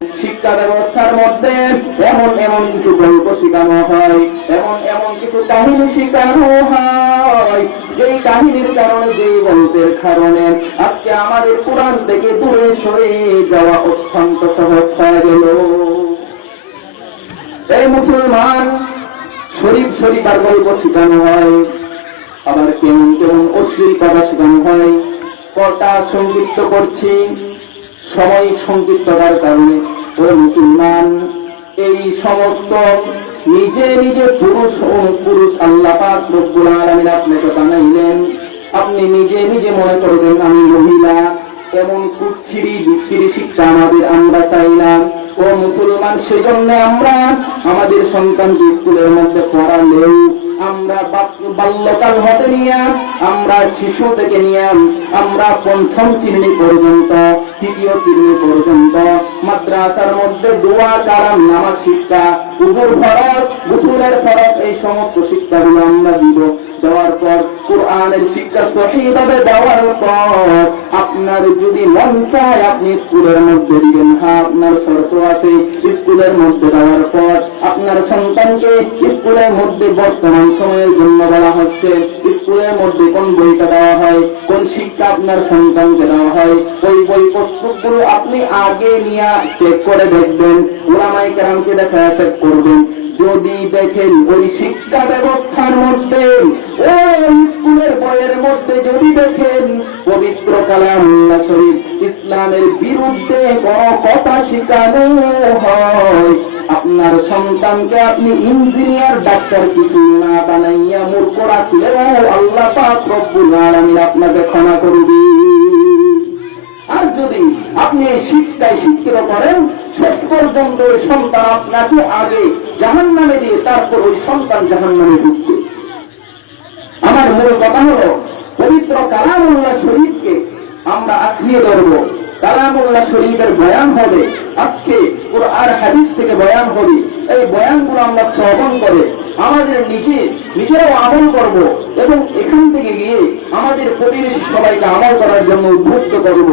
শিক্ষা ব্যবস্থার মধ্যে এমন এমন কিছু গল্প শেখানো হয়, এমন এমন কিছু কাহিনী শেখানো হয়, যেই কাহিনীর কারণে, যেই গল্পের কারণে আজকে আমাদের কোরআন থেকে দূরে সরে যাওয়া অত্যন্ত সহজ হয়ে গেল। এই মুসলমান শরীফ শরীফার গল্প শেখানো হয়, আবার কেমন কেমন অশ্লীল কথা শেখানো হয়। কথা সংক্ষিপ্ত করছি, সময় সংক্ষিপ্ততার কারণে। ও মুসলমান, এই সমস্ত নিজে নিজে পুরুষ আল্লাহ পাক রব্বুল আলামিন আপনাকে বানাইলেন, আপনি নিজে নিজে মনে করবেন আমি মহিলা। এমন কুচ্ছিরি বিচ্ছিরি শিক্ষা আমরা চাই না। ও মুসলমান, সেজন্য আমরা আমাদের সন্তানকে স্কুলের মধ্যে পড়ালেও আমরা বাল্যকাল হতে নিয়ে, আমরা শিশু থেকে নিয়ে আমরা পঞ্চম শ্রেণী পর্যন্ত, তৃতীয় শ্রেণী পর্যন্ত মাদ্রাসার মধ্যে দোয়া, কালাম, নামাজ শিক্ষা, উযুর ফরজ, গোসলের ফরজ, এই সমস্ত শিক্ষাগুলো আমরা দিব। দেওয়ার পর কোরআনের শিক্ষা সহিভাবে দেওয়ার পর আপনার যদি মন চায় আপনি স্কুলের মধ্যে দিবেন। হ্যাঁ, আপনার শর্ত আছে। স্কুলের মধ্যে দেওয়ার পর আপনার সন্তানকে স্কুলের মধ্যে বর্তমান সময়ের জন্য বলা হচ্ছে, স্কুলের মধ্যে কোন বইটা দেওয়া হয়, কোন শিক্ষা আপনার সন্তানকে দেওয়া হয়, ওই বই পুস্তকগুলো আপনি আগে নিয়ে চেক করে দেখবেন, উলামায়ে কেরামকে দেখা চেক করবেন। যদি দেখেন ওই শিক্ষা ব্যবস্থার মধ্যে, ওই স্কুলের বইয়ের মধ্যে যদি দেখেন পবিত্র কালামুল্লাহ শরীফ, ইসলামের বিরুদ্ধে কোন কথা শেখানো হয়, আপনার সন্তানকে আপনি ইঞ্জিনিয়ার, ডাক্তার কিছু না বানাইয়া মূর্খ রাখলেও আল্লাহ পাক রব্বুল আলামিন আপনাকে ক্ষমা করবে। আর যদি আপনি এই শিক্ষায় শিক্ষিত করেন, শেষ পর্যন্ত ওই সন্তান আপনাকে আগে জাহান্নামে দিয়ে তারপর ওই সন্তান জাহান্নামে ঢুকবে। আমার মূল কথা হলো, পবিত্র কালামুল্লাহ শরীফকে আমরা আঁকড়িয়ে ধরব। কালামুল্লাহ শরীফের বয়ান হবে, আজকে কুরআন হাদিস থেকে বয়ান হবে। এই বয়ানগুলো আমরা শ্রবণ করে আমাদের নিজেরাও আমল করব এবং এখান থেকে গিয়ে আমাদের প্রতিবেশী সবাইকে আমল করার জন্য উদ্বুদ্ধ করব।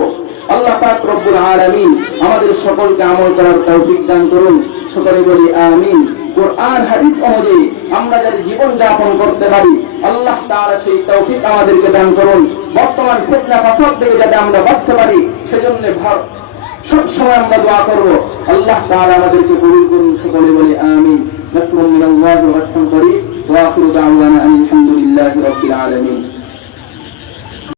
আল্লাহ পাক রব্বুল আলামিন আমাদের সকলকে আমল করার তৌফিক দান করুন। সকলে বলি আমিন। কোরআন হাদিস অনুযায়ী আমরা যাতে জীবন যাপন করতে পারি, আল্লাহ তাআলা সেই তৌফিক আমাদেরকে দান করুন। বর্তমান ফিতনা ফাসাদ থেকে যাতে আমরা বাঁচতে পারি, সেজন্য সব সময় আমরা দোয়া করব। আল্লাহ তাআলা আমাদেরকে কবুল করুন। সকলে বলি আমিন। নাসরুম মিনাল্লাহি ওয়া ফাতহুন করিম ওয়া আখিরু দাওয়ানা আলহামদুলিল্লাহি রাব্বিল আলামিন।